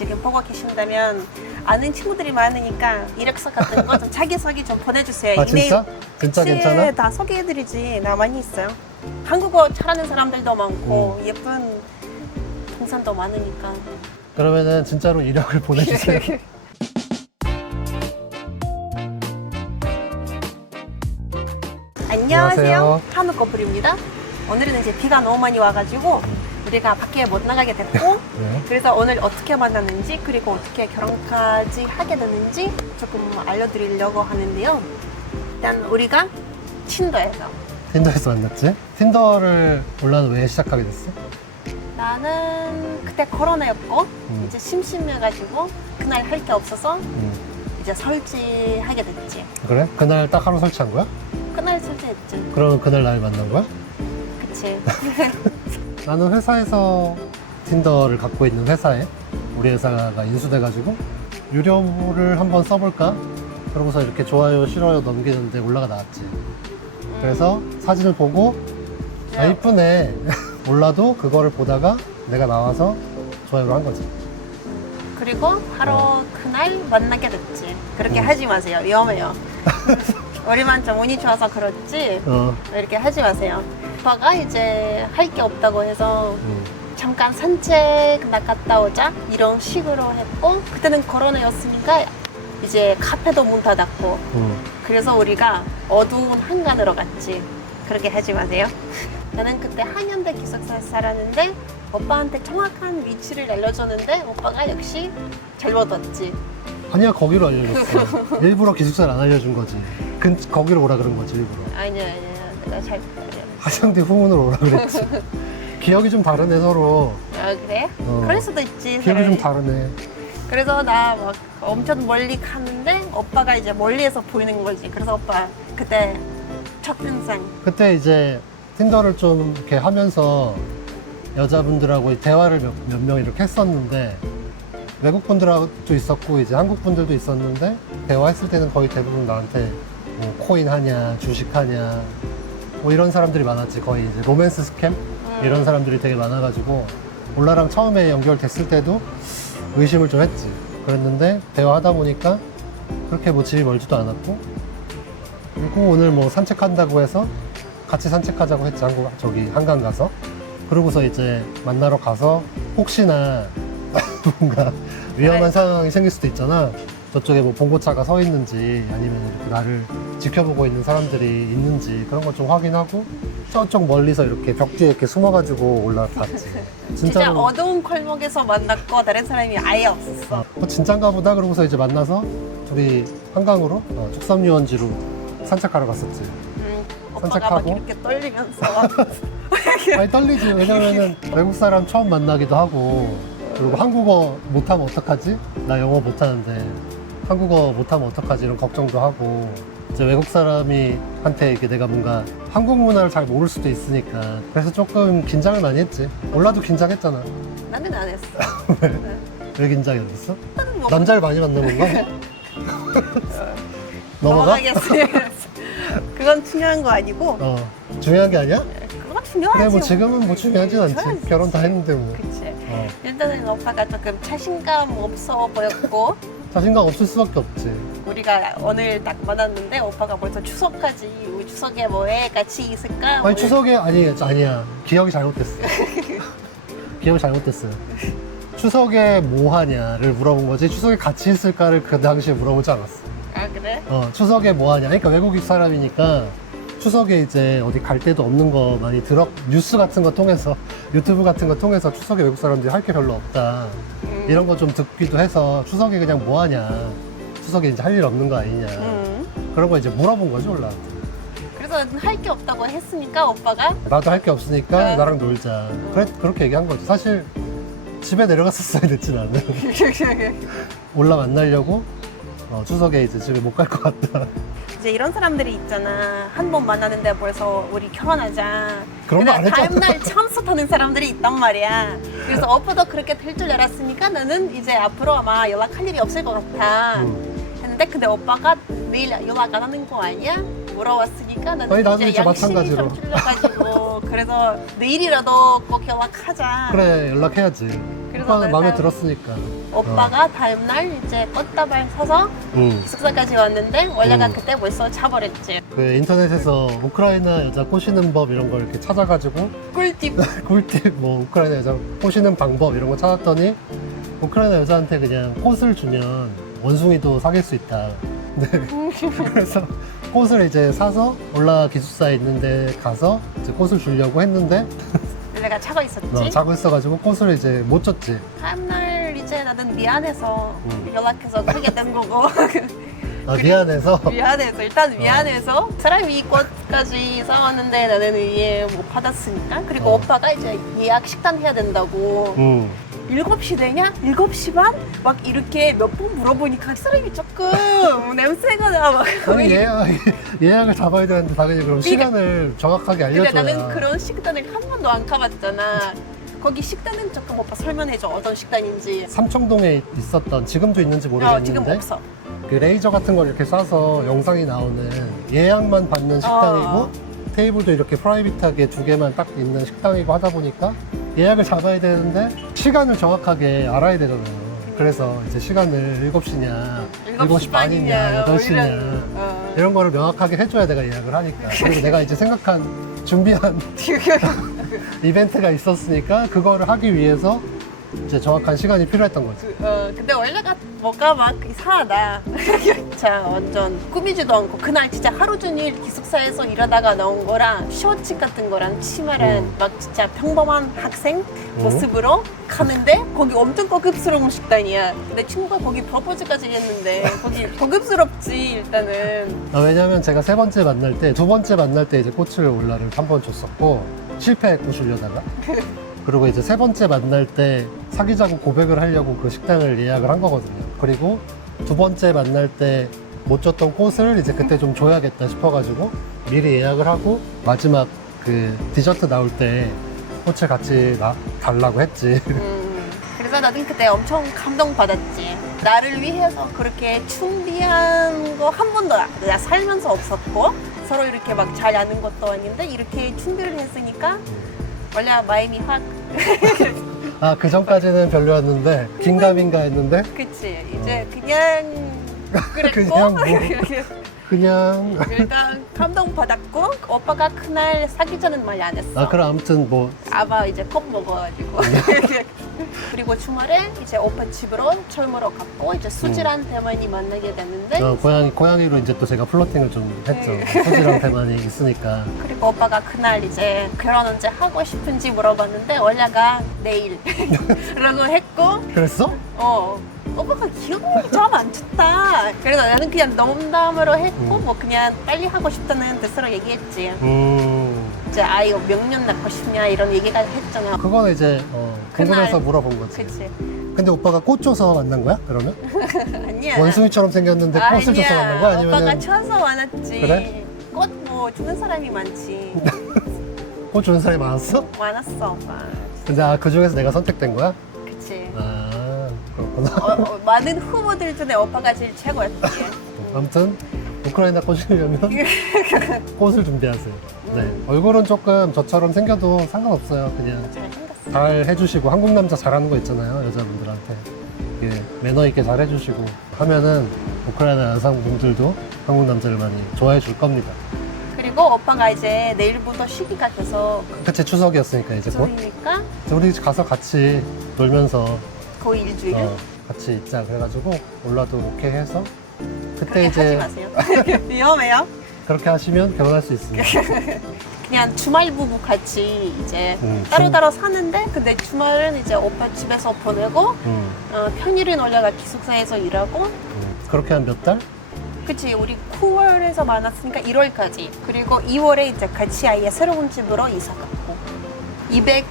지금 보고 계신다면 아는 친구들이 많으니까 이력서 같은 거 좀 자기소개 좀 보내주세요. 아 진짜? 진짜 그치, 괜찮아? 다 소개해드리지. 나 많이 있어요. 한국어 잘하는 사람들도 많고 예쁜 동산도 많으니까. 그러면은 진짜로 이력을 보내주세요. 안녕하세요. 한우 커플입니다. 오늘은 이제 비가 너무 많이 와가지고 우리가 밖에 못 나가게 됐고 네. 그래서 오늘 어떻게 만났는지 그리고 어떻게 결혼까지 하게 됐는지 조금 알려드리려고 하는데요. 일단 우리가 틴더에서 틴더에서 만났지? 틴더를 원래는 왜 시작하게 됐어? 나는 그때 코로나였고 이제 심심해가지고 그날 할 게 없어서 이제 설치하게 됐지. 그래? 그날 딱 하루 설치한 거야? 그날 설치했지. 그럼 그날 날 만난 거야? 그치. 나는 회사에서 틴더를 갖고 있는 회사에 우리 회사가 인수돼가지고 유료를 한번 써볼까? 그러고서 이렇게 좋아요, 싫어요 넘기는데 올라가 나왔지. 그래서 사진을 보고 아 이쁘네 몰라도 그거를 보다가 내가 나와서 좋아요를 한 거지. 그리고 바로 그날 만나게 됐지. 그렇게 하지 마세요. 위험해요. 우리만 좀 운이 좋아서 그렇지 이렇게 하지 마세요. 오빠가 이제 할 게 없다고 해서 잠깐 산책 나갔다 오자 이런 식으로 했고 그때는 코로나였으니까 이제 카페도 문 닫았고 그래서 우리가 어두운 한강으로 갔지. 그렇게 하지 마세요. 나는 그때 한양대 기숙사에 살았는데 오빠한테 정확한 위치를 알려줬는데 오빠가 역시 잘못 왔지. 아니야 거기로 알려줬어. 일부러 기숙사를 안 알려준 거지. 거기로 오라 그런 거지 일부러. 아니야 내가 잘 화장대 후문으로 오라 그랬지. 기억이 좀 다르네 서로. 아 그래? 그럴 수도 있지. 기억이 좀 사람이. 다르네. 그래서 나 막 엄청 멀리 갔는데 오빠가 이제 멀리에서 보이는 거지. 그래서 오빠 그때 첫인상. 그때 이제 틴더를 좀 이렇게 하면서 여자분들하고 대화를 몇 명 이렇게 했었는데 외국 분들하고도 있었고 이제 한국 분들도 있었는데 대화했을 때는 거의 대부분 나한테 뭐 코인 하냐 주식 하냐 뭐 이런 사람들이 많았지. 거의 이제 로맨스 스캠 이런 사람들이 되게 많아가지고 올라랑 처음에 연결됐을 때도 의심을 좀 했지. 그랬는데 대화하다 보니까 그렇게 뭐 집이 멀지도 않았고 그리고 오늘 뭐 산책한다고 해서 같이 산책하자고 했지. 한강 가서. 그러고서 이제 만나러 가서 혹시나 뭔가 위험한 상황이 생길 수도 있잖아. 저쪽에 뭐 봉고차가 서 있는지 아니면 이렇게 나를 지켜보고 있는 사람들이 있는지 그런 거 좀 확인하고 저쪽 멀리서 이렇게 벽 뒤에 이렇게 숨어가지고 올라갔지. 진짜 어두운 골목에서 만났고 다른 사람이 아예 없었어. 진짠가 보다. 그러고서 이제 만나서 둘이 한강으로 축삼유원지로 산책하러 갔었지. 오빠가 산책하고. 막 이렇게 떨리면서 많이 떨리지. 왜냐면은 외국 사람 처음 만나기도 하고 그리고 한국어 못하면 어떡하지? 나 영어 못하는데 한국어 못하면 어떡하지? 이런 걱정도 하고 이제 외국 사람이 한테 이게 내가 뭔가 한국 문화를 잘 모를 수도 있으니까 그래서 조금 긴장을 많이 했지. 올라도 긴장했잖아. 나는 안 했어. 왜 긴장했어? 뭐 남자를 많이 만난 건가? 넘어가? 넘어가겠어요. 그건 중요한 거 아니고 중요한 게 아니야? 그건 중요하지. 그래 뭐 지금은 뭐 중요하진 않지. 중요하지. 결혼 다 했는데 뭐. 그치. 일단은 오빠가 조금 자신감 없어 보였고 자신감 없을 수밖에 없지. 우리가 오늘 딱 만났는데 오빠가 벌써 추석까지 우리 추석에 뭐해 같이 있을까? 아니 추석에 아니야. 기억이 잘못됐어. 기억이 잘못됐어요. 추석에 뭐 하냐를 물어본 거지 추석에 같이 있을까를 그 당시에 물어보지 않았어. 아 그래? 추석에 뭐 하냐. 그러니까 외국인 사람이니까 추석에 이제 어디 갈 데도 없는 거 많이 뉴스 같은 거 통해서 유튜브 같은 거 통해서 추석에 외국 사람들이 할 게 별로 없다 이런 거 좀 듣기도 해서 추석에 그냥 뭐 하냐. 추석에 이제 할 일 없는 거 아니냐. 그런 거 이제 물어본 거지 올라한테. 그래서 할 게 없다고 했으니까 오빠가 나도 할 게 없으니까 나랑 놀자. 그렇게 얘기한 거지. 사실 집에 내려갔었어야 됐지 나는. 올라 만나려고 추석에 이제 집에 못 갈 것 같다. 이제 이런 사람들이 있잖아. 한 번 만나는데 벌써 우리 결혼하자. 그런 거 안 했잖아. 다음날 처음부터 타는 사람들이 있단 말이야. 그래서 오빠도 그렇게 될 줄 알았으니까 나는 이제 앞으로 아마 연락할 일이 없을 것 같아. 했는데 근데 오빠가 매일 연락 안 하는 거 아니야? 물어봤으니까 나는 아니, 나도 이제 진짜 양심이 마찬가지로. 좀 찔려가지고 그래서 내일이라도 꼭 연락하자. 그래 연락해야지. 그래서 오빠는 마음에 내가 들었으니까. 오빠가 다음날 이제 꽃다발 사서 기숙사까지 왔는데 원래가 그때 벌써 자버렸지. 그 인터넷에서 우크라이나 여자 꼬시는 법 이런 걸 이렇게 찾아가지고 꿀팁. 꿀팁 뭐 우크라이나 여자 꼬시는 방법 이런 거 찾았더니 우크라이나 여자한테 그냥 꽃을 주면 원숭이도 사귈 수 있다. 네. 그래서 꽃을 이제 사서 올라 기숙사에 있는데 가서 이제 꽃을 주려고 했는데 내가 차고 있었지. 자고 있어가지고 꽃을 이제 못 줬지. 다음날 이제 나는 미안해서 연락해서 그렇게 된 거고. 아, 미안해서. 미안해서 일단 미안해서 사람이 꽃까지 사왔는데 나는 이해 못 받았으니까. 그리고 오빠가 이제 예약 식단 해야 된다고. 7시 되냐? 7시 반? 막 이렇게 몇 번 물어보니까 사람이 조금 냄새가 나. 막 아니 예약을 잡아야 되는데 당연히 그럼 시간을 정확하게 근데 알려줘야. 나는 그런 식단을 한 번도 안 가봤잖아. 거기 식단은 조금 오빠 설명해줘. 어떤 식단인지. 삼청동에 있었던, 지금도 있는지 모르겠는데 지금 없어. 그 레이저 같은 걸 이렇게 쏴서 영상이 나오는 예약만 받는 식당이고 테이블도 이렇게 프라이빗하게 2개만 딱 있는 식당이고 하다 보니까 예약을 잡아야 되는데 시간을 정확하게 알아야 되잖아요. 그래서 이제 시간을 7시냐, 7시 반이냐, 8시냐 이런 거를 명확하게 해줘야 내가 예약을 하니까. 그리고 내가 이제 준비한 이벤트가 있었으니까 그거를 하기 위해서 이제 정확한 시간이 필요했던 거지. 근데 원래가 뭐가 막 이상하다. 자, 완전 꾸미지도 않고 그날 진짜 하루 종일 기숙사에서 일하다가 나온 거랑 셔츠 같은 거랑 치마랑 막 진짜 평범한 학생 모습으로 가는데 거기 엄청 고급스러운 식당이야. 내 친구가 거기 프로포즈까지 했는데 거기 고급스럽지 일단은. 왜냐면 제가 3번째 만날 때, 2번째 만날 때 이제 꽃을 올라를 한 번 줬었고 실패했고 주려다가. 그리고 이제 3번째 만날 때 사귀자고 고백을 하려고 그 식당을 예약을 한 거거든요. 그리고 2번째 만날 때 못 줬던 꽃을 이제 그때 좀 줘야겠다 싶어가지고 미리 예약을 하고 마지막 그 디저트 나올 때 꽃을 같이 달라고 했지. 그래서 나는 그때 엄청 감동받았지. 나를 위해서 그렇게 준비한 거 한 번도 내가 살면서 없었고 서로 이렇게 막 잘 아는 것도 아닌데 이렇게 준비를 했으니까 원래 마음이 확. 그 전까지는 별로였는데 긴가민가 했는데. 그치. 이제 그냥 그랬고. 그냥 뭐. 그냥. 일단 감동받았고 오빠가 그날 사귀자는 말 안 했어. 그럼 아무튼 뭐. 아마 이제 컵 먹어가지고. 그리고 주말에 이제 오빠 집으로 처음으로 갔고 이제 수지랑 대만이 만나게 됐는데. 고양이로 이제 또 제가 플러팅을 좀 했죠. 수지랑 대만이 있으니까. 그리고 오빠가 그날 이제 결혼 언제 하고 싶은지 물어봤는데 원래가 내일 라고 했고. 그랬어? 오빠가 기억이 좀 안 좋다. 그래서 나는 그냥 농담으로 했고 뭐 그냥 빨리 하고 싶다는 뜻으로 얘기했지. 이제 아이 몇 년 낳고 싶냐 이런 얘기가 했잖아. 그거는 이제 궁금해서 물어본 거지. 그치. 근데 오빠가 꽃 줘서 만난 거야? 그러면? 아니야. 원숭이처럼 생겼는데 꽃을 줘서 만난 거야? 아니면 오빠가 쳐서 많았지. 그래? 꽃 뭐 주는 사람이 많지. 꽃 주는 사람이 많았어? 많았어 오빠. 근데 그 중에서 내가 선택된 거야? 그치. 그렇구나. 많은 후보들 중에 오빠가 제일 최고였지. 아무튼 우크라이나 꼬시려면 꽃을 준비하세요. 네, 얼굴은 조금 저처럼 생겨도 상관없어요. 그냥 잘생겼어. 잘 해주시고 한국 남자 잘하는 거 있잖아요. 여자분들한테 매너 있게 잘 해주시고 하면은 우크라이나 여성분들도 한국 남자를 많이 좋아해 줄 겁니다. 그리고 오빠가 이제 내일부터 시기가 계속 그치, 추석이었으니까 이제 곧 그러니까 우리 가서 같이 놀면서 거의 일주일. 같이 있자 그래가지고 올라도 오케이 해서 그때 그렇게 이제 하지 마세요. 위험해요. 그렇게 하시면 결혼할 수 있습니다. 그냥 주말 부부 같이 이제 따로따로 사는데 근데 주말은 이제 오빠 집에서 보내고 평일은 원래가 기숙사에서 일하고 그렇게 한 몇 달? 그치. 우리 9월에서 만났으니까 1월까지. 그리고 2월에 이제 같이 아예 새로운 집으로 이사 갔고 200일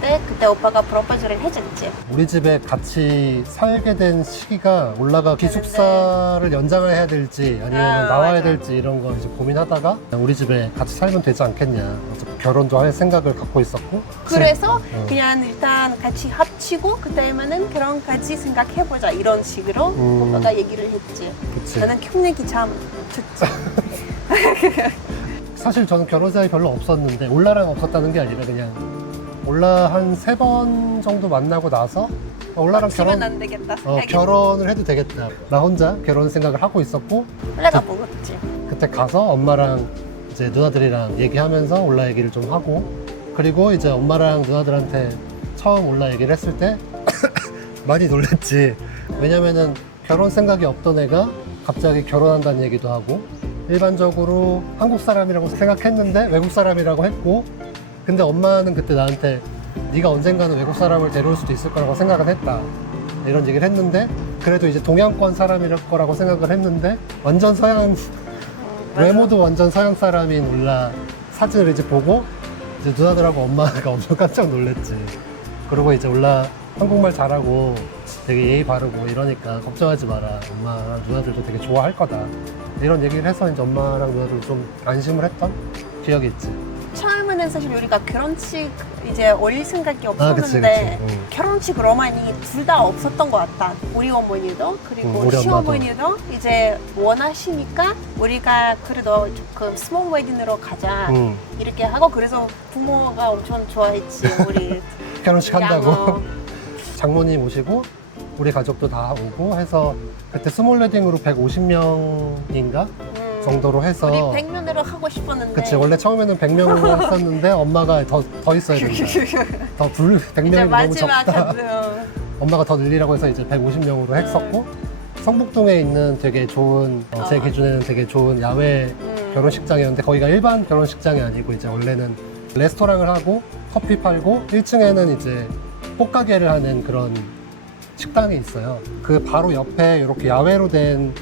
때 그때 오빠가 프로포즈를 해줬지. 우리 집에 같이 살게 된 시기가 올라가 기숙사를 연장을 해야 될지 아니면 나와야 맞아. 될지 이런 거 이제 고민하다가 우리 집에 같이 살면 되지 않겠냐. 어차피 결혼도 할 생각을 갖고 있었고. 그래서 그냥 일단 같이 합치고 그다음에는 결혼까지 생각해보자 이런 식으로 오빠가 얘기를 했지. 그치. 나는 경력이 참 좋지. 사실 저는 결혼 생각이 별로 없었는데 올라랑 없었다는 게 아니라 그냥 올라 한 3번 정도 만나고 나서 올라랑 치면 안 되겠다. 결혼을 해도 되겠다. 나 혼자 결혼 생각을 하고 있었고, 원래가 먹었지. 그때 가서 엄마랑 이제 누나들이랑 얘기하면서 올라 얘기를 좀 하고, 그리고 이제 엄마랑 누나들한테 처음 올라 얘기를 했을 때 많이 놀랬지. 왜냐면은 결혼 생각이 없던 애가 갑자기 결혼한다는 얘기도 하고, 일반적으로 한국 사람이라고 생각했는데 외국 사람이라고 했고, 근데 엄마는 그때 나한테 네가 언젠가는 외국 사람을 데려올 수도 있을 거라고 생각은 했다, 이런 얘기를 했는데, 그래도 이제 동양권 사람일 거라고 생각을 했는데 완전 서양, 외모도 완전 서양 사람인 올라 사진을 이제 보고 이제 누나들하고 엄마가 엄청 깜짝 놀랬지. 그리고 이제 올라 한국말 잘하고 되게 예의 바르고 이러니까 걱정하지 마라, 엄마랑 누나들도 되게 좋아할 거다, 이런 얘기를 해서 이제 엄마랑 누나들 좀 안심을 했던 기억이 있지. 처음에는 사실 우리가 결혼식 이제 올릴 생각이 없었는데 그치. 결혼식 로만이 둘 다 없었던 것 같다. 우리 어머니도 그리고 우리 시어머니도 이제 원하시니까 우리가 그래도 조금 스몰 웨딩으로 가자 이렇게 하고, 그래서 부모가 엄청 좋아했지. 우리 결혼식 한다고. 양어. 장모님 오시고 우리 가족도 다 오고 해서 그때 스몰 웨딩으로 150명인가 정도로 해서, 우리 100명으로 하고 싶었는데. 그치, 원래 처음에는 100명으로 했었는데 엄마가 더 있어야 된다, 더 100명이 이제 너무 마지막 적다, 한 엄마가 더 늘리라고 해서 이제 150명으로 했었고, 성북동에 있는 되게 좋은, 제 기준에는 되게 좋은 야외 결혼식장이었는데, 거기가 일반 결혼식장이 아니고 이제 원래는 레스토랑을 하고 커피 팔고 1층에는 이제 꽃가게를 하는 그런 식당이 있어요. 그 바로 옆에 이렇게 야외로 된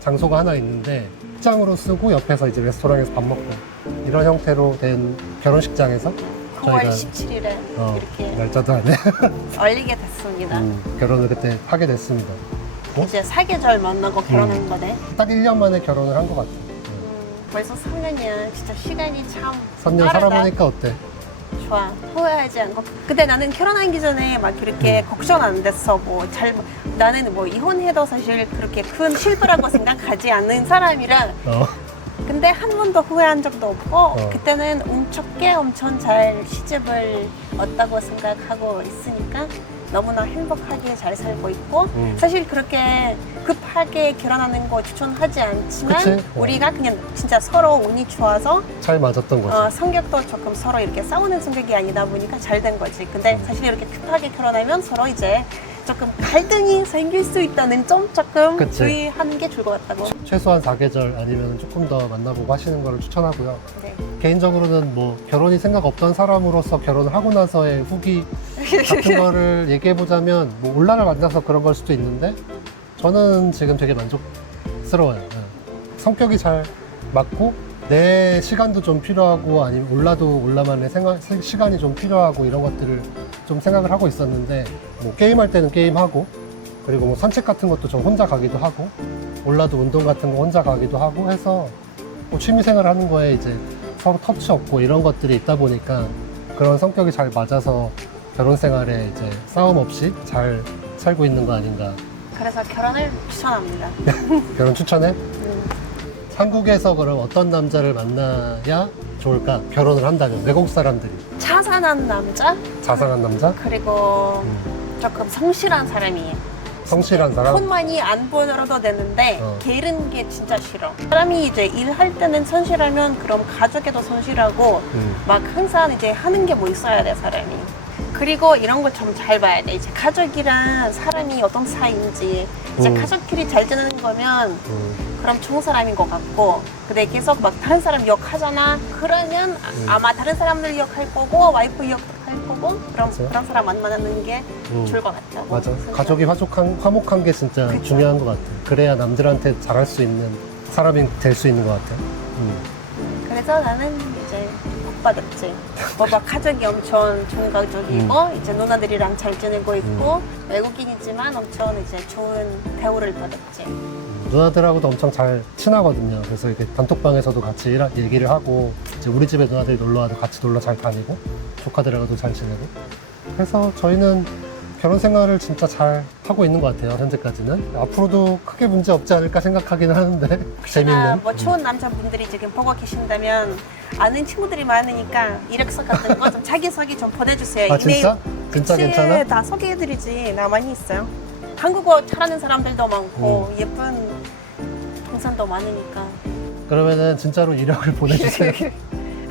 장소가 하나 있는데, 식장으로 쓰고 옆에서 이제 레스토랑에서 밥 먹고 이런 형태로 된 결혼식장에서 9월 17일에 이렇게 날짜도 안 해. 올리게 됐습니다. 결혼을 그때 하게 됐습니다. 이제 4계절 만나고 결혼한 거네. 딱 1년 만에 결혼을 한 것 같아. 벌써 3년이야. 진짜 시간이 참 3년 빠르다. 살아보니까 어때? 좋아. 후회하지 않고. 근데 나는 결혼하기 전에 막 그렇게 걱정 안 됐어. 나는 뭐 이혼해도 사실 그렇게 큰 실패라고 생각하지 않는 사람이라. 근데 한 번도 후회한 적도 없고, 그때는 엄청 잘 시집을 얻다고 생각하고 있으니까 너무나 행복하게 잘 살고 있고, 사실 그렇게 급하게 결혼하는 거 추천하지 않지만, 그치? 우리가 그냥 진짜 서로 운이 좋아서 잘 맞았던 거지. 성격도 조금 서로 이렇게 싸우는 성격이 아니다 보니까 잘 된 거지. 근데 사실 이렇게 급하게 결혼하면 서로 이제 조금 갈등이 생길 수 있다는 점 조금 그치. 주의하는 게 좋을 것 같다고. 최소한 4계절 아니면 조금 더 만나보고 하시는 거를 추천하고요. 네. 개인적으로는 뭐 결혼이 생각 없던 사람으로서 결혼을 하고 나서의 후기 같은 거를 얘기해 보자면, 뭐 올라를 만나서 그런 걸 수도 있는데 저는 지금 되게 만족스러워요. 네. 성격이 잘 맞고 내 시간도 좀 필요하고, 아니면 올라도 올라만의 시간이 좀 필요하고, 이런 것들을 좀 생각을 하고 있었는데, 뭐 게임할 때는 게임하고, 그리고 뭐 산책 같은 것도 좀 혼자 가기도 하고, 올라도 운동 같은 거 혼자 가기도 하고 해서 뭐 취미생활 하는 거에 이제 서로 터치 없고 이런 것들이 있다 보니까 그런 성격이 잘 맞아서 결혼 생활에 이제 싸움 없이 잘 살고 있는 거 아닌가. 그래서 결혼을 추천합니다. 결혼 추천해? 한국에서 그럼 어떤 남자를 만나야 좋을까? 결혼을 한다면 외국 사람들이. 자상한 남자, 자상한 남자? 그리고 조금 성실한 사람이에요. 성실한 사람? 돈만이 안 벌어도 되는데 게으른 게 진짜 싫어. 사람이 이제 일할 때는 성실하면 그럼 가족에도 성실하고 막 항상 이제 하는 게 뭐 있어야 돼, 사람이. 그리고 이런 거 좀 잘 봐야 돼. 이제 가족이랑 사람이 어떤 사이인지. 이제 가족끼리 잘 지내는 거면 그럼 좋은 사람인 것 같고, 근데 계속 막 다른 사람 욕하잖아. 그러면 아마 다른 사람들 욕할 거고 와이프 욕할 거고, 그럼 그치? 그런 사람 안 만나는 게 좋을 것 같다고. 맞아. 생각해. 가족이 화목한 게 진짜 그쵸. 중요한 것 같아. 그래야 남들한테 잘할 수 있는 사람이 될 수 있는 것 같아. 그래서 나는 이제 복 받았지. 뭐 막 가족이 엄청 좋은 가족이고, 이제 누나들이랑 잘 지내고 있고, 외국인이지만 엄청 이제 좋은 대우를 받았지. 누나들하고도 엄청 잘 친하거든요. 그래서 이렇게 단톡방에서도 같이 얘기를 하고, 이제 우리 집에 누나들이 놀러 와도 같이 놀러 잘 다니고, 조카들하고도 잘 지내고. 그래서 저희는 결혼 생활을 진짜 잘 하고 있는 것 같아요. 현재까지는. 앞으로도 크게 문제 없지 않을까 생각하기는 하는데 재밌는. 뭐 좋은 남자분들이 지금 보고 계신다면 아는 친구들이 많으니까 이력서 같은 거 좀 자기소개 좀 보내주세요. 아 진짜? 진짜 그치, 괜찮아? 다 소개해드리지. 나 많이 있어요. 한국어 잘하는 사람들도 많고 예쁜 동산도 많으니까 그러면은 진짜로 이력을 보내주세요.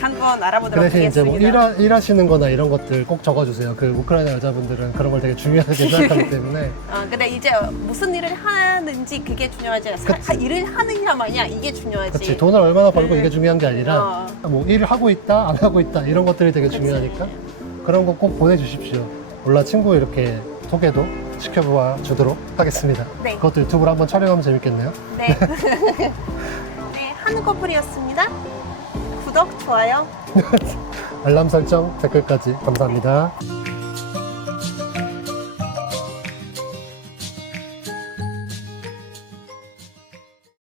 한번 그 알아보도록 대신 이제 뭐 하겠습니다. 일하시는 거나 이런 것들 꼭 적어주세요. 그 우크라이나 여자분들은 그런 걸 되게 중요하게 생각하기 때문에. 근데 이제 무슨 일을 하는지 그게 중요하지. 일을 하느냐 마냐 이게 중요하지. 그치, 돈을 얼마나 벌고 이게 중요한 게 아니라 어. 뭐 일을 하고 있다, 안 하고 있다 이런 것들이 되게 그치. 중요하니까 그런 거 꼭 보내주십시오. 올라 친구 이렇게 소개도 시켜보아 주도록 하겠습니다. 네. 그것도 유튜브로 한번 촬영하면 재밌겠네요. 네. 네, 한꺼풀이었습니다. 구독, 좋아요. 알람 설정, 댓글까지 감사합니다.